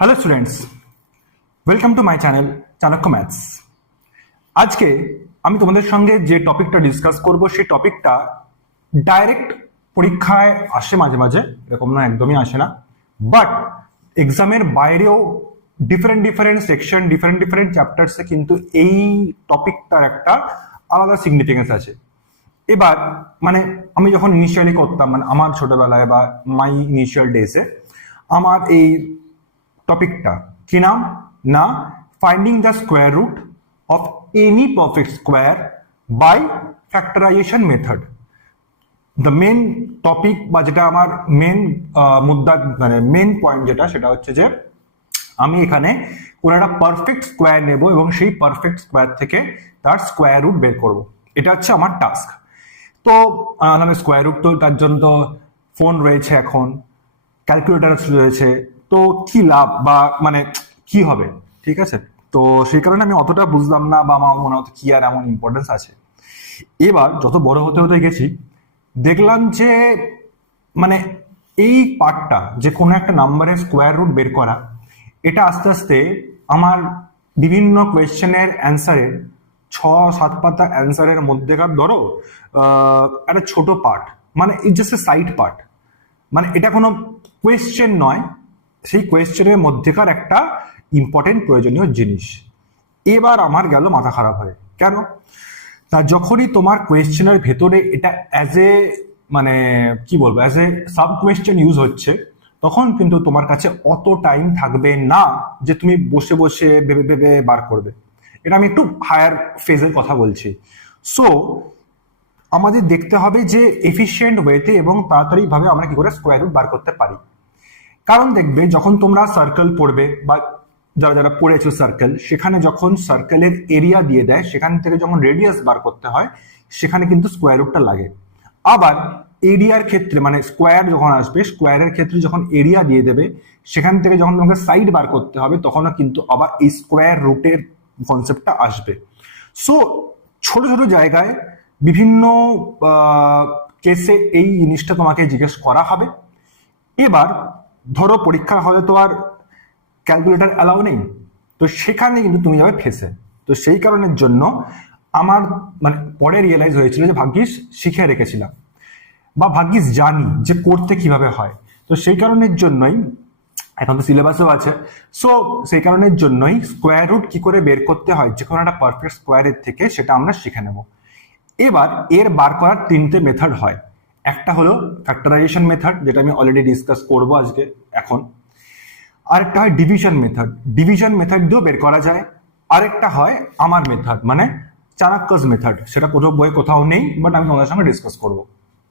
Hello students, welcome to my channel Chanakya maths. আজকে আমি তোমাদের সঙ্গে যে টপিকটা ডিসকাস করব সেই টপিকটা ডাইরেক্ট পরীক্ষায় আসে মাঝে মাঝে, এরকম না একদমই আসে না, বাট এক্সামের বাইরেও different different section different different চ্যাপ্টার্সে কিন্তু এই টপিকটার একটা আলাদা সিগনিফিকেন্স আছে। এবার মানে আমি যখন ইনিশিয়ালি করতাম, মানে আমার ছোটবেলায় বা মাই ইনিশিয়াল ডেজে, আমার এই টপিকটা কি নাম না, finding the square root of any perfect square by factorisation method. The main topic বা যেটা আমার মেন মুদ্রা, মানে মেন পয়েন্ট যেটা, সেটা হচ্ছে যে আমি এখানে কোনো একটা পারফেক্ট স্কোয়ার নেব এবং সেই পারফেক্ট স্কোয়ার থেকে তার স্কোয়ার রুট বের করব। এটা হচ্ছে আমার টাস্ক। তো আমি স্কোয়ার রুট, তো তার জন্য তো ফোন রয়েছে, এখন ক্যালকুলেটার রয়েছে, তো কি লাভ বা মানে কি হবে, ঠিক আছে? তো সেই কারণে আমি অতটা বুঝলাম না, বা আমার মনে হতো কি আর এমন ইম্পর্টেন্স আছে। এবার যত বড় হতে হতে গেছি, দেখলাম যে মানে এই পার্টটা, যে কোনো একটা নাম্বারের স্কোয়ার রুট বের করা, এটা আস্তে আস্তে আমার বিভিন্ন কোয়েশ্চেনের অ্যান্সারের 6-7 পাতা অ্যান্সারের মধ্যেকার ধরো একটা ছোট পার্ট, মানে it just a side part, মানে এটা কোনো কোয়েশ্চেন নয়, সেই কোয়েশ্চেনের মধ্যেকার একটা ইম্পর্টেন্ট প্রয়োজনীয় জিনিস। এবার আমার গেল মাথা খারাপ হয়ে, কেন? তা যখনই তোমার কোয়েশ্চেনের ভেতরে এটা অ্যাজ এ, মানে কি বলবো, as a sub question use হচ্ছে, তখন কিন্তু তোমার কাছে অত টাইম থাকবে না যে তুমি বসে বসে ভেবে ভেবে বার করবে। এটা আমি একটু হায়ার ফেজের কথা বলছি। সো আমাদের দেখতে হবে যে এফিশিয়েন্ট ওয়েতে এবং তাড়াতাড়ি ভাবে আমরা কি করে স্কোয়ার রুট বার করতে পারি। কারণ দেখবে, যখন তোমরা সার্কেল পড়বে বা যারা যারা পড়েছো সার্কেল, সেখানে যখন সার্কেলের এরিয়া দিয়ে দেয়, সেখান থেকে যখন রেডিয়াস বার করতে হয়, সেখানে কিন্তু স্কোয়ার রুটটা লাগে। আবার এরিয়ার ক্ষেত্রে, মানে স্কোয়ার যখন আসবে, স্কোয়ারের ক্ষেত্রে যখন এরিয়া দিয়ে দেবে, সেখান থেকে যখন তোমাকে সাইড বার করতে হবে, তখনও কিন্তু আবার এই স্কোয়ার রুটের কনসেপ্টটা আসবে। সো ছোট ছোট জায়গায় বিভিন্ন কেসে এই জিনিসটা তোমাকে জিজ্ঞেস করা হবে। এবার ধরো পরীক্ষার হলে তো আর ক্যালকুলেটর অ্যালাউ নেই, তো সেখানে কিন্তু তুমি যাবে ফেসে। তো সেই কারণের জন্য আমার মানে পরে রিয়েলাইজ হয়েছিল যে ভাগ্যিস শিখে রেখেছিলাম, বা ভাগ্যিস জানি যে করতে কিভাবে হয়। তো সেই কারণের জন্যই এখন তো সিলেবাসও আছে, সো সেই কারণের জন্যই স্কোয়ার রুট কি করে বের করতে হয় যে কোনো একটা পারফেক্ট স্কোয়ারের থেকে, সেটা আমরা শিখে নেব। এবার এর বার করার 3টে মেথড হয়। একটা হলো ফ্যাক্টরাইজেশন মেথড, যেটা আমি অলরেডি ডিসকাস করব আজকে এখন। আরেকটা হয় ডিভিশন মেথড, ডিভিশন মেথড দিয়েও বের করা যায়। আরেকটা হয় আমার মেথড, মানে চাণক্যজ মেথড, সেটা কোথাও বই কোথাও নেই, বাট আমি তোমাদের সঙ্গে ডিসকাস করব।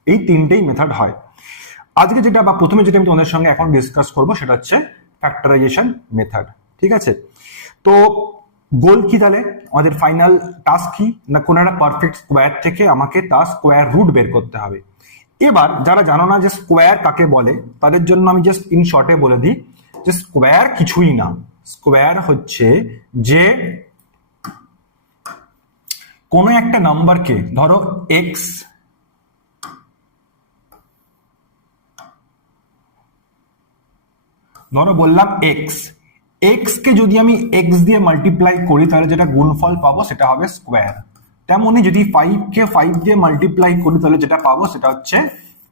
এই 3টেই মেথড হয়। আজকে যেটা বা প্রথমে যেটা আমি তোমাদের সঙ্গে এখন ডিসকাস করব, সেটা হচ্ছে ফ্যাক্টরাইজেশন মেথড, ঠিক আছে? তো গোল কি তাহলে, আমাদের ফাইনাল টাস্ক কি না, কোনো একটা পারফেক্ট স্কোয়ার থেকে আমাকে তার স্কোয়ার রুট বের করতে হবে। এবার যারা জানো না যে স্কোয়ার কাকে বলে, তাদের জন্য আমি জাস্ট ইন শর্টে বলে দিই যে স্কোয়ার কিছুই না। স্কোয়ার হচ্ছে যে কোনো একটা নাম্বারকে, ধরো এক্স, ধরো বললাম এক্স, এক্স কে যদি আমি এক্স দিয়ে মাল্টিপ্লাই করি, তাহলে যেটা গুণফল পাবো সেটা হবে স্কোয়ার। তেমনই যদি 5 কে 5 দিয়ে মাল্টিপ্লাই করি, তাহলে যেটা পাবো সেটা হচ্ছে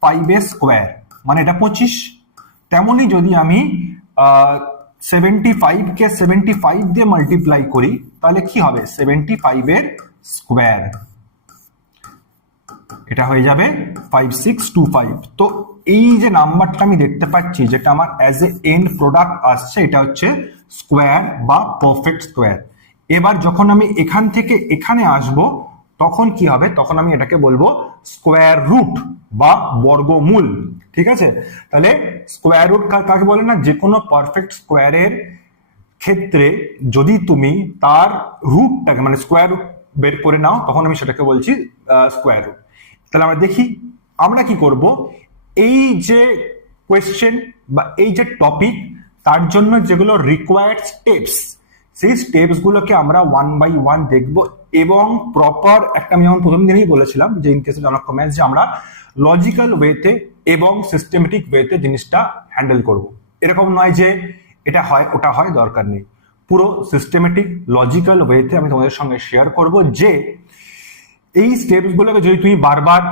5 স্কোয়ার, মানে এটা 25। তেমনই যদি আমি 75 কে 75 দিয়ে মাল্টিপ্লাই করি, তাহলে কি হবে 75 এর স্কোয়ার, এটা হয়ে যাবে 5625। তো এই যে নাম্বারটা আমি দেখতে পাচ্ছি, যেটা আমার অ্যাজ এ এন্ড প্রোডাক্ট আসছে, এটা হচ্ছে স্কোয়ার বা পারফেক্ট স্কোয়ার। এবার যখন আমি এখান থেকে এখানে আসব, তখন কি হবে, তখন আমি এটাকে বলবো স্কোয়ার রুট বা বর্গমূল, ঠিক আছে? তাহলে স্কোয়ার রুট কাকে বলে না, যে কোনো পারফেক্ট স্কোয়ারের ক্ষেত্রে যদি তুমি তার রুটটাকে, মানে স্কোয়ার রুট বের করে নাও, তখন আমি সেটাকে বলছি স্কোয়ার রুট। তাহলে আমরা দেখি আমরা কি করব। এই যে কোয়েশ্চেন বা এই যে টপিক, তার জন্য যেগুলো রিকোয়ার্ড স্টেপস, সেই স্টেপস গুলোকে আমরা 1 বাই 1 দেখব, এবং প্রপার একটা, আমি যেমন প্রথম দিনেই বলেছিলাম যে ইন কেসে চাণক্য ম্যাথস, যে আমরা লজিক্যাল ওয়েতে এবং সিস্টেমেটিক ওয়েতে জিনিসটা হ্যান্ডেল করব। এরকম নয় যে এটা হয় ওটা হয় দরকার নেই। পুরো সিস্টেমেটিক লজিক্যাল ওয়েতে আমি তোমাদের সঙ্গে শেয়ার করব যে এই স্টেপসগুলোকে যদি তুমি বারবার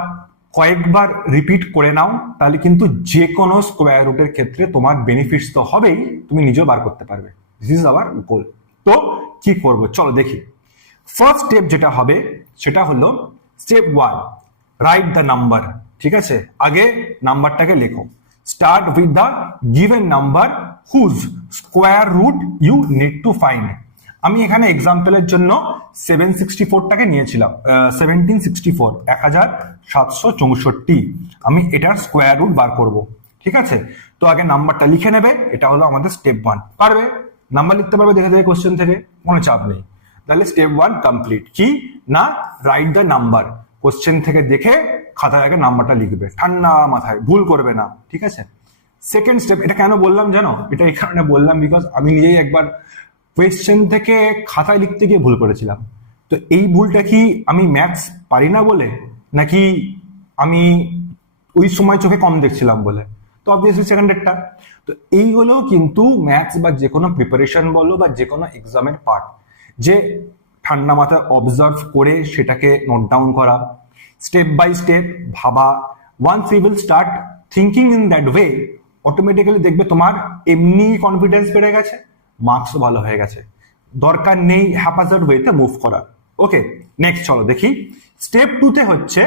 কয়েকবার রিপিট করে নাও তাহলে কিন্তু যে কোনো স্কোয়ার রুটের ক্ষেত্রে তোমার বেনিফিটস তো হবেই, তুমি নিজেও বার করতে পারবে। দিস ইজ আওয়ার গোল। তো কি করব চলো দেখি। ফার্স্ট স্টেপ যেটা হবে সেটা হলো স্টেপ 1, রাইট দ্য নাম্বার। ঠিক আছে, আগে নাম্বারটাকে লেখো। Start with the given number whose square root you need to find. আমি এখানে এক্সাম্পলের জন্য 764টাকে নিয়েছিলাম, 1764 আমি এটার স্কোয়ার রুট বার করব। ঠিক আছে, তো আগে নাম্বারটা লিখে নেবে, এটা হলো আমাদের স্টেপ 1। পারবে, নাম্বার লিখতে পারবে দেখে দেখে কোশ্চেন থেকে, কোনো চাপ নেই। তাহলে স্টেপ 1 কমপ্লিট। কি না, রাইট দ্য নাম্বার, কোশ্চেন থেকে দেখে খাতায় আগে নাম্বারটা লিখবে, ঠান্ডা মাথায়, ভুল করবে না। ঠিক আছে, সেকেন্ড স্টেপ, এটা কেন বললাম জানো? এটা এই কারণে বললাম বিকজ আমি নিজেই একবার কোয়েশ্চেন থেকে খাতায় লিখতে গিয়ে ভুল করেছিলাম। তো এই ভুলটা কি আমি ম্যাথস পারি না বলে, নাকি আমি ওই সময় চোখে কম দেখছিলাম বলে? তো অবভিয়াসলি সেকেন্ডেরটা। তো এইগুলোও কিন্তু ম্যাথস বা যে কোনো প্রিপারেশন বলো বা যে কোনো এক্সামের পার্ট, যে ঠান্ডা মাথায় অবজার্ভ করে সেটাকে নোট ডাউন করা, স্টেপ বাই স্টেপ ভাবা। Once you will start thinking in that way, automatically দেখবে তোমার এমনি কনফিডেন্স বেড়ে গেছে, মার্কসও ভালো হয়ে গেছে। দরকার নেই হ্যাপাজার্ড ওয়েতে মুভ করার। ওকে, নেক্সট চলো দেখি। স্টেপ 2তে হচ্ছে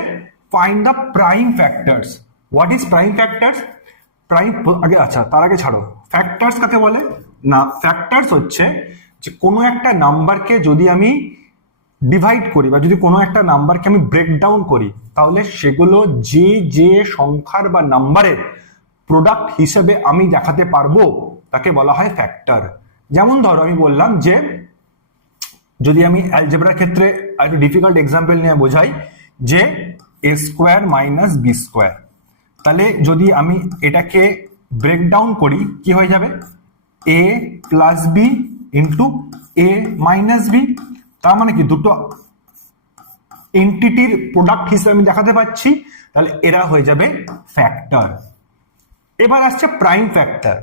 find the prime factors. What is prime factors? Prime আগে, আচ্ছা তার আগে ছাড়ো, ফ্যাক্টরস কাকে বলে না? ফ্যাক্টরস হচ্ছে যে কোনো একটা নাম্বারকে যদি আমি ডিভাইড করি বা যদি কোনো একটা নাম্বারকে আমি ব্রেকডাউন করি, তাহলে সেগুলো যে যে সংখ্যার বা নাম্বারের প্রোডাক্ট হিসেবে আমি দেখাতে পারবো তাকে বলা হয় ফ্যাক্টর। যেমন ধরো আমি বললাম যে যদি আমি অ্যালজেব্রার ক্ষেত্রে একটু ডিফিকাল্ট এক্সাম্পল নিয়ে বোঝাই, যে এ স্কোয়ার মাইনাস বি স্কোয়ার, তাহলে যদি আমি এটাকে ব্রেকডাউন করি কি হয়ে যাবে? এ প্লাস বি ইন্টু এ মাইনাস বি। তার মানে কি দুটো এন্টিটির প্রোডাক্ট হিসেবে আমি দেখাতে পাচ্ছি, তাহলে এরা হয়ে যাবে ফ্যাক্টর। এবার আসছে prime factor.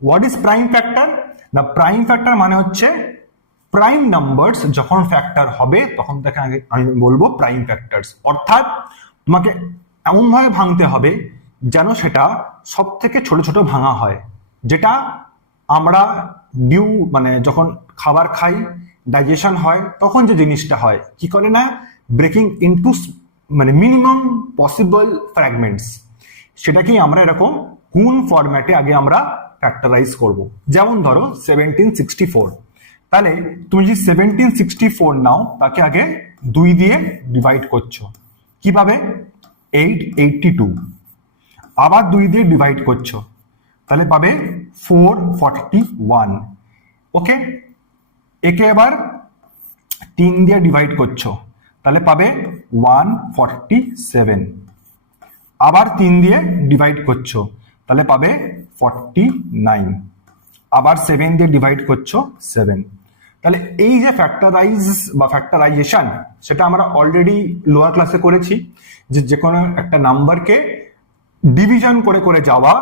What is prime factor? না, প্রাইম ফ্যাক্টর মানে হচ্ছে প্রাইম নাম্বারস যখন ফ্যাক্টর হবে তখন তাকে আগে আমি বলবো প্রাইম ফ্যাক্টরস। অর্থাৎ তোমাকে এমন ভাবে ভাঙতে হবে যেন সেটা সব থেকে ছোট ছোট ভাঙা হয়, যেটা আমরা মানে যখন খাবার খাই, ডাইজেশন হয়, তখন যে জিনিসটা হয় কি করে না, ব্রেকিং ইনটু মানে মিনিমাম পসিবল ফ্র্যাগমেন্টস, সেটাকেই আমরা এরকম গুণ ফরম্যাটে আগে আমরা ফ্যাক্টরাইজ করব। যেমন ধরো 1764, তাহলে তুমি যদি 1764 নাও, তাকে আগে 2 দিয়ে ডিভাইড করছো, কিভাবে? 882। আবার 2 দিয়ে ডিভাইড করছো, তাহলে পাবে 441। ওকে, একে আবার 3 দিয়ে ডিভাইড করছো, তাহলে পাবে 147। আবার 3 দিয়ে ডিভাইড করছো, তাহলে পাবে 49। আবার 7 দিয়ে ডিভাইড করছো 7। তাহলে এই যে ফ্যাক্টরাইজ বা ফ্যাক্টরাইজেশন, সেটা আমরা অলরেডি লোয়ার ক্লাসে করেছি, যে কোনো একটা নাম্বারকে ডিভিশন করে করে যাওয়া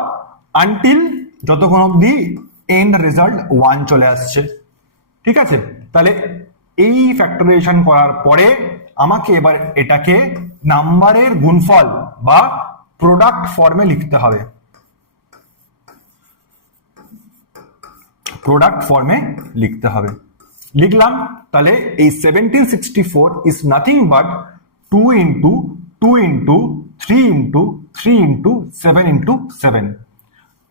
আনটিল যতক্ষণ অবধি এন্ড রেজাল্ট 1 চলে আসছে। ঠিক আছে, তাহলে এই ফ্যাক্টরাইজেশন করার পরে আমাকে এবার এটাকে নাম্বারের গুণফল বা প্রোডাক্ট ফর্মে লিখতে হবে। প্রোডাক্ট ফর্মে লিখতে হবে। লিখলাম, তাহলে এই 1764 is nothing but 2 into 2 into 3 into 3 into 7 into 7।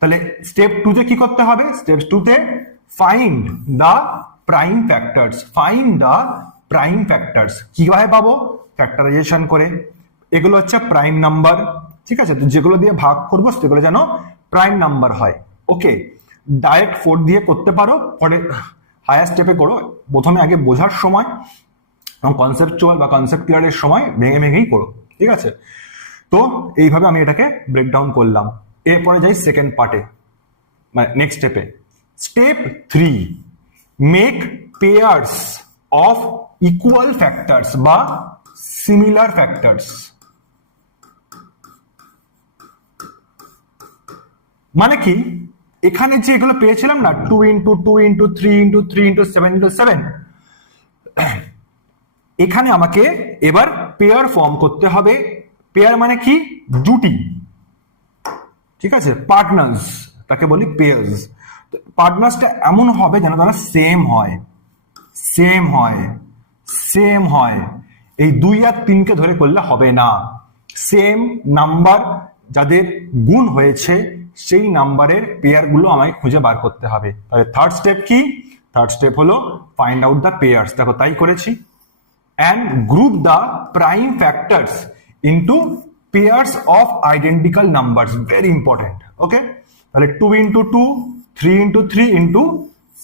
তাহলে স্টেপ 2তে কি করতে হবে? স্টেপ 2তে find the prime factors. Find the prime factors কিভাবে পাবো? ফ্যাক্টরাইজেশন করে। এগুলো হচ্ছে প্রাইম নাম্বার। ঠিক আছে, তো যেগুলো দিয়ে ভাগ করবো সেগুলো যেন প্রাইম নাম্বার হয়। ওকে, ডাইরেক্ট 4 দিয়ে করতে পারো, পরে হায়ার স্টেপে করো। প্রথমে আগে বোঝার সময় এবং কনসেপচুয়াল বা কনসেপ্ট ক্লিয়ারের সময় ভেঙে ভেঙেই করো। ঠিক আছে, তো এইভাবে আমি এটাকে ব্রেকডাউন করলাম। এরপরে যাই সেকেন্ড পার্টে, মানে নেক্সট স্টেপে। Step 3, make pairs of equal factors বা সিমিলার ফ্যাক্টরস। মানে কি? এখানে যে এগুলো পেয়েছিলাম না 2 into 2 into 3 into 3 into 7 into 7, এখানে আমাকে এবার পেয়ার ফর্ম করতে হবে। পেয়ার মানে কি? জুটি, ঠিক আছে, পার্টনার্স, তাকে বলি পেয়ার্স। পার্টনার্সটা এমন হবে যেন তারা সেম হয়, সেম হয়, সেম হয়। এই 2 আর 3কে ধরে করলে হবে না। সেম নাম্বার যাদের গুণ হয়েছে সেই নাম্বারের পেয়ারগুলো আমায় খুঁজে বার করতে হবে। তাহলে থার্ড স্টেপ কি? থার্ড স্টেপ হলো ফাইন্ড আউট দ্য পেয়ার্স। দেখো তাই করেছি। and group the prime factors into pairs of identical numbers, very important. Okay, তাহলে 2 into 2, 3 into 3 into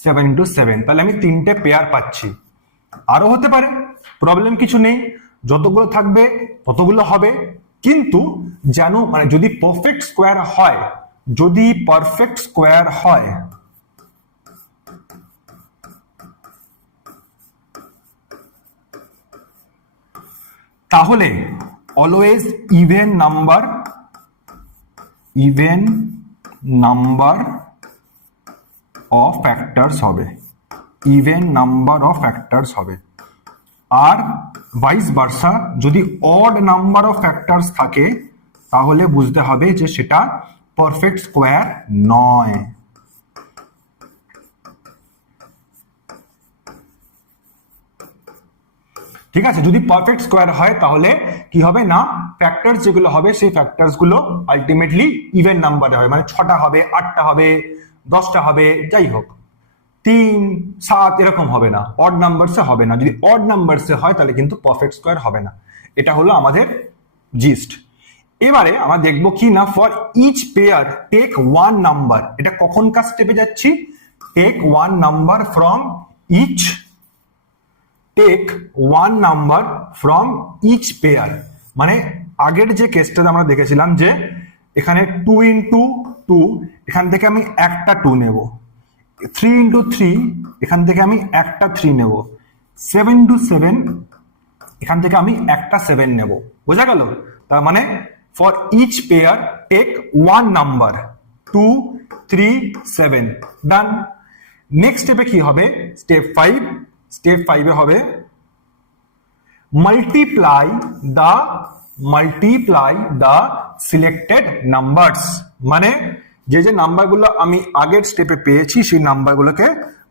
7 into 7, তাহলে আমি 3টে পেয়ার পাচ্ছি। আরো হতে পারে, প্রবলেম কিছু নেই, যতগুলো থাকবে ততগুলো হবে। কিন্তু জানো মানে যদি পারফেক্ট স্কোয়ার হয়, যদি পারফেক্ট স্কোয়ার হয় তাহলে always even number of factors হবে, ইভেন নাম্বার অফ ফ্যাক্টরস হবে। আর ভাইস ভার্সা যদি অড নাম্বার অফ ফ্যাক্টরস থাকে তাহলে বুঝতে হবে যে সেটা পারফেক্ট স্কোয়ার নয়। ঠিক আছে, যদি পারফেক্ট স্কোয়ার হয় তাহলে কি হবে না, ফ্যাক্টরস যেগুলো হবে সেই ফ্যাক্টরস গুলো আলটিমেটলি ইভেন নাম্বারে হবে, মানে 6টা হবে, 8টা হবে, 10টা হবে, যাই হোক 3, 7 এরকম হবে না, অড নাম্বারসে হবে না। যদি অড নাম্বারসে হয় তাহলে কিন্তু পারফেক্ট স্কোয়ার হবে না। এটা হলো আমাদের জিস্ট। এবারে আমরা দেখবো কি না, for each pair take 1 number. এটা কখনকার স্টেপে যাচ্ছি? Take 1 number from each, take 1 number from each pair. মানে আগের যে কেসটা আমরা দেখেছিলাম যে এখানে 2 ইন্টু 2, এখান থেকে আমি একটা 2 নেব, 3 ইন্টু 3, এখান থেকে আমি একটা 3 নেব, 7 ইন্টু 7, এখান থেকে আমি একটা 7 নেব। বোঝা গেল? তার মানে for each pair take 1 number, 2, 3, 7, done. Next স্টেপে কি হবে? স্টেপ 5, স্টেপ 5 হবে মাল্টিপ্লাই দ্য সিলেক্টেড নাম্বারস। মানে যে যে নাম্বারগুলো আমি আগের স্টেপে পেয়েছি সেই নাম্বারগুলোকে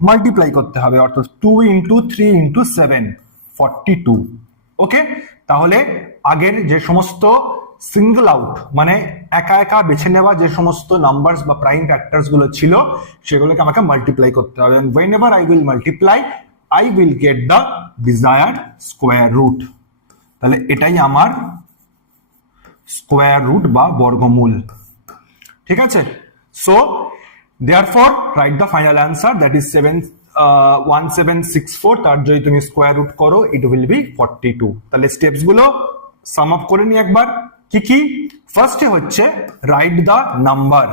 মাল্টিপ্লাই করতে হবে, অর্থাৎ 2 ইন্টু 3 ইন্টু 7, 42। ওকে, তাহলে আগের যে সমস্ত সিঙ্গল আউট মানে একা একা বেছে নেওয়া যে সমস্ত নাম্বারস বা প্রাইম ফ্যাক্টরস গুলো ছিল সেগুলোকে আমাকে মাল্টিপ্লাই করতে হবে। whenever I will multiply I will get the desired square root। তাহলে এটাই আমার স্কোয়ার রুট বা বর্গমূল। ঠিক আছে, so therefore write the final answer, that is 1764। তার যদি তুমি স্কোয়ার রুট করো it will be 42। তাহলে স্টেপস গুলো সাম আপ করে নি একবার। কি কি? ফার্স্টে হচ্ছে রাইট দ্য নাম্বার,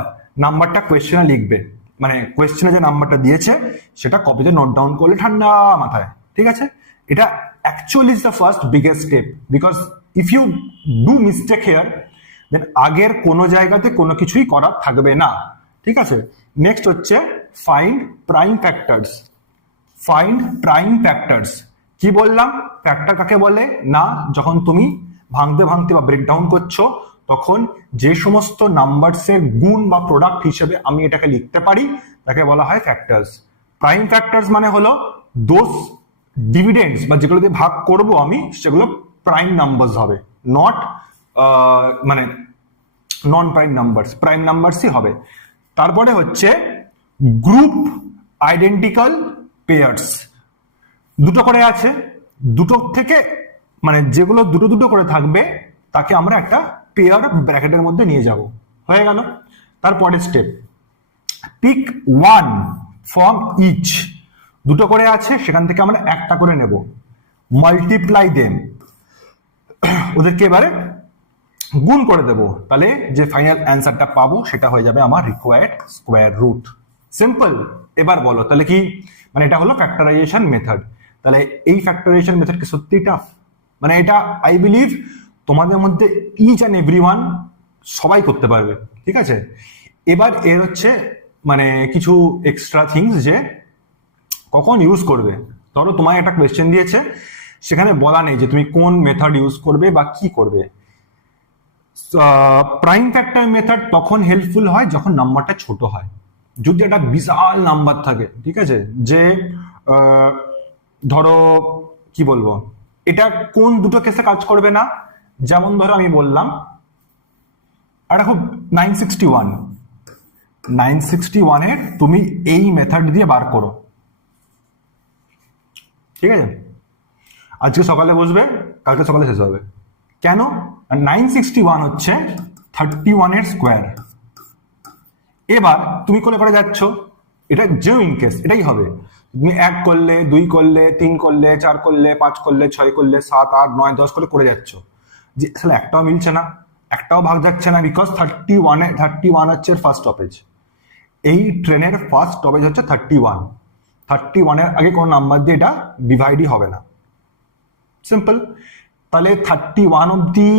নাম্বারটা কোয়েশ্চেনে লিখবে, মানে কোয়েশ্চেনে যে নাম্বারটা দিয়েছে সেটা কপিতে নোট ডাউন করলে ঠান্ডা মাথায়। ঠিক আছে, এটা actually is the first biggest step, because if you do mistake here then আগের কোনো জায়গাতে কোনো কিছুই করার থাকবে না। ঠিক আছে, নেক্সট হচ্ছে find prime factors. Find prime factors কি বললাম? ফ্যাক্টর কাকে বলে না, যখন তুমি ভাঙতে ভাঙতে বা ব্রেকডাউন করছো তখন যে সমস্ত নাম্বারসের গুণ বা প্রোডাক্ট হিসেবে আমি এটাকে লিখতে পারি তাকে বলা হয় ফ্যাক্টরস। প্রাইম ফ্যাক্টরস মানে হলো দোজ ডিভিডেন্ডস বা যেগুলো দিয়ে ভাগ করব আমি সেগুলো প্রাইম নাম্বারস হবে, নট মানে নন প্রাইম নাম্বারস, প্রাইম নাম্বারসই হবে। তারপরে হচ্ছে গ্রুপ আইডেন্টিক্যাল পেয়ার্স, দুটো করে আছে, দুটো থেকে মানে যেগুলো দুটো দুটো করে থাকবে তাকে আমরা একটা পেয়ার ব্র্যাকেটের মধ্যে নিয়ে যাব। হয়ে গেল। তারপরের স্টেপ পিক 1 ফ্রম ইচ, দুটো করে আছে সেখান থেকে আমরা একটা করে নেব, মাল্টিপ্লাই দেম, ওদেরকে এবারে গুণ করে দেব, তাহলে যে ফাইনাল অ্যান্সারটা পাবো সেটা হয়ে যাবে আমার রিকোয়ার্ড স্কোয়ার রুট। সিম্পল। এবার বলো তাহলে কি, মানে এটা হলো ফ্যাক্টরাইজেশন মেথড। তাহলে এই ফ্যাক্টরাইজেশন মেথড কি সত্যি টাফ? মানে এটা আই বিলিভ তোমাদের মধ্যে ইচ অ্যান্ড এভরিওয়ান সবাই করতে পারবে। ঠিক আছে, এবার এর হচ্ছে মানে কিছু এক্সট্রা থিংস যে কখন ইউজ করবে। ধরো তোমায় একটা কোয়েশ্চেন দিয়েছে, সেখানে বলা নেই যে তুমি কোন মেথড ইউজ করবে বা কি করবে। প্রাইম ফ্যাক্টর মেথড তখন হেল্পফুল হয় যখন নাম্বারটা ছোট হয়। যদি একটা বিশাল নাম্বার থাকে, ঠিক আছে, যে ধরো কি বলবো, এটা কোন দুটো কেসে কাজ করবে না, যেমন ধরো আমি বললাম একটা খুব 961 তুমি এই মেথড দিয়ে বার করো, ঠিক আছে, আজকে সকালে বসবে, কালকে সকালে শেষ হবে। কেন? 961 হচ্ছে 31 স্কোয়ার। এবার তুমি করে যাচ্ছ, এটা জেনুইন কেস, এটাই হবে। তুমি 1 করলে, 2 করলে, 3 করলে, 4 করলে, 5 করলে, 6 করলে, 7, 8, 9, 10 করে যাচ্ছ, যে আসলে একটাও মিলছে না, একটাও ভাগ যাচ্ছে না, বিকজ 31 হচ্ছে ফার্স্ট স্টপেজ। এই ট্রেনের ফার্স্ট স্টপেজ হচ্ছে 31 আগে কোনো নাম্বার দিয়ে এটা ডিভাইডই হবে না, সিম্পল। তাহলে 31 অব্দি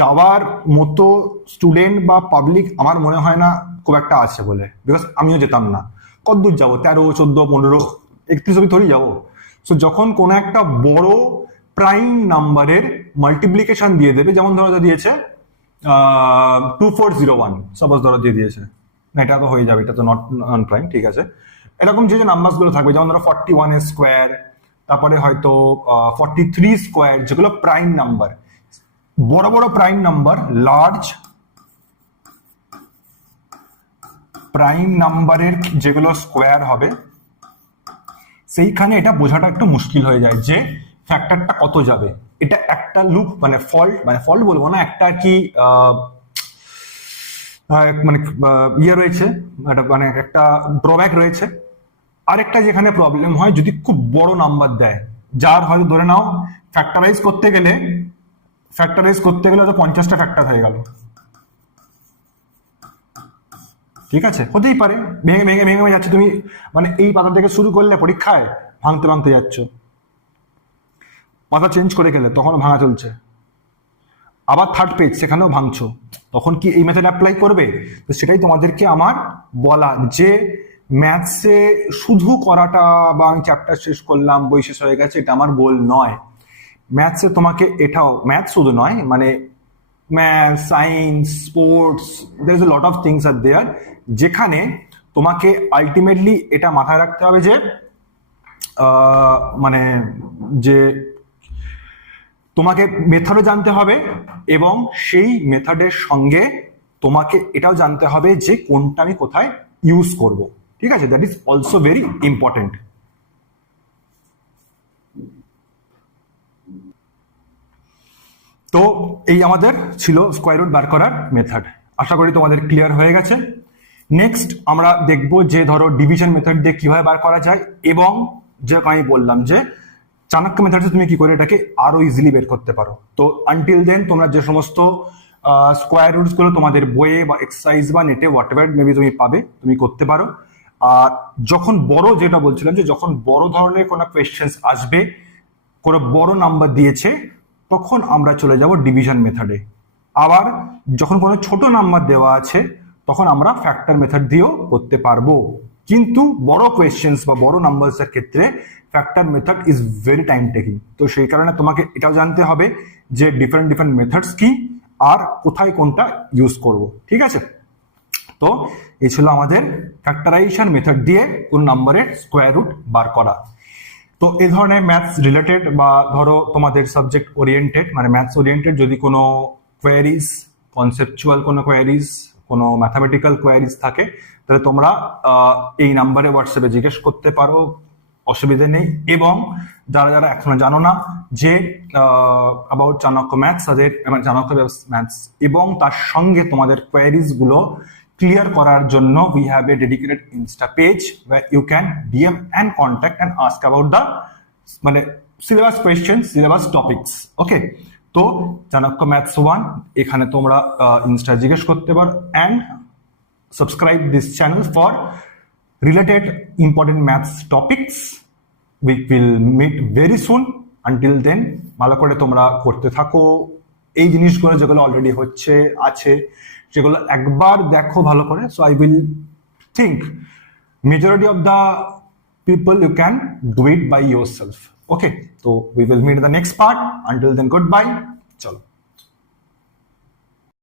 যাওয়ার মতো স্টুডেন্ট বা পাবলিক আমার মনে হয় না খুব একটা আছে বলে, বিকজ আমিও যেতাম না। কত দূর যাবো? 13, 14, 15, 31 অব্দি ধরেই যাবো। সো যখন কোনো একটা বড় প্রাইম নাম্বারের মাল্টিপ্লিকেশন দিয়ে দেবে, যেমন ধরো দিয়েছে 2401, সাপোজ ধরো দিয়ে দিয়েছে, না এটা তো হয়ে যাবে, এটা তো নন প্রাইম, ঠিক আছে। এরকম যে নাম্বারস গুলো থাকবে, যেমন ধরো 41 স্কোয়ার, তারপরে হয়তো 43 স্কোয়ার, যেগুলো প্রাইম নাম্বার, বড় বড় প্রাইম নাম্বার, লার্জ প্রাইম নাম্বারের যেগুলো স্কোয়ার হবে, সেইখানে এটা বোঝাটা একটু মুশকিল হয়ে যায় যে ফ্যাক্টরটা কত যাবে। এটা একটা লুপ, মানে ফল্ট বলবো না, একটা আর কি মানে ইয়ে রয়েছে, মানে একটা ড্রব্যাক রয়েছে। আরেকটা যেখানে প্রবলেম হয়, যদি খুব বড় নাম্বার দেয়, যার হয়তো ধরে নাও ফ্যাক্টরাইজ করতে গেলে হয়তো 50টা ফ্যাক্টর হয়ে গেল, ঠিক আছে, হতেই পারে, ভেঙে ভেঙে ভেঙে ভেঙে যাচ্ছে, তুমি মানে এই পাতা থেকে শুরু করলে পরীক্ষায় ভাঙতে ভাঙতে যাচ্ছ, পাতা চেঞ্জ করে গেলে তখন ভাঙা চলছে, আবার থার্ড পেজ সেখানেও ভাঙছো, তখন কি এই মেথড অ্যাপ্লাই করবে? তো সেটাই তোমাদেরকে আমার বলা, যে ম্যাথসে শুধু করাটা বা আমি চ্যাপ্টার শেষ করলাম, বই শেষ হয়ে গেছে, এটা আমার গোল নয়। ম্যাথসে তোমাকে এটাও, ম্যাথস শুধু নয়, মানে math, science, sports, there is a lot of things আর দেয়ার, যেখানে তোমাকে আলটিমেটলি এটা মাথায় রাখতে হবে যে মানে যে তোমাকে মেথডও জানতে হবে, এবং সেই মেথডের সঙ্গে তোমাকে এটাও জানতে হবে যে কোনটা আমি কোথায় ইউজ করব, ঠিক আছে, that is also very important. তো এই আমাদের ছিল স্কোয়ার রুট বার করার মেথড, আশা করি তোমাদের ক্লিয়ার হয়ে গেছে। নেক্সট আমরা দেখব যে ধরো ডিভিশন মেথড দিয়ে কিভাবে বার করা যায়, এবং যে আমি বললাম যে চাণক্য মেথডে তুমি কি করে এটাকে আরো ইজিলি বের করতে পারো। তো আনটিল দেন তোমরা যে সমস্ত স্কোয়ার রুটস গুলো তোমাদের বইয়ে বা এক্সারসাইজ বা নেটে হোয়াট এভার মেবি তুমি পাবে, তুমি করতে পারো। আর যখন বড়, যেটা বলছিলাম যে যখন বড় ধরনের কোনো কোয়েশ্চেন্স আসবে, কোনো বড় নাম্বার দিয়েছে, তখন আমরা চলে যাব ডিভিশন মেথডে। আবার যখন কোনো ছোট নাম্বার দেওয়া আছে, তখন আমরা ফ্যাক্টর মেথড দিয়েও করতে পারবো। কিন্তু বড় কোয়েশ্চেন্স বা বড় নাম্বারস এর ক্ষেত্রে factor method is very time taking. তো সেই কারণে তোমাকে এটাও জানতে হবে যে ডিফারেন্ট মেথডস কি আর কোথায় কোনটা ইউজ করব, ঠিক আছে। তো এই ছিল আমাদের ফ্যাক্টরাইজেশন মেথড দিয়ে কোন নাম্বারের স্কোয়ার রুট বার করা। তো এই ধরনের ম্যাথস রিলেটেড বা ধরো তোমাদের সাবজেক্ট ওরিয়েন্টেড, মানে ম্যাথস ওরিয়েন্টেড যদি কোনো কোয়ারিজ, কনসেপচুয়াল কোনো কোয়ারিজ, কোনো ম্যাথামেটিক্যাল কোয়ারিজ থাকে, তাহলে তোমরা এই নাম্বারে হোয়াটসঅ্যাপে জিজ্ঞেস করতে পারো, অসুবিধে নেই। এবং যারা যারা এখনো জানো না যে অ্যাবাউট চাণক্য ম্যাথস, তাদের চাণক্য ম্যাথস এবং তার সঙ্গে তোমাদের কোয়ারিজ গুলো ক্লিয়ার করার জন্য we have a dedicated Insta page where you can DM and contact and ask about the মানে syllabus questions, syllabus topics, ওকে। তো চাণক্য ম্যাথস 1 এখানে তোমরা ইনস্টা জিজ্ঞেস করতে পারো, and subscribe this channel for related important maths topics. We will meet very soon. Until then, ভালো করে তোমরা করতে থাকো এই জিনিসগুলো, যেগুলো অলরেডি হচ্ছে আছে, যেগুলো একবার দেখো ভালো করে। So I will think majority of the people you can do it by yourself. Okay, so we will meet in the next part. Until then, goodbye. Chalo.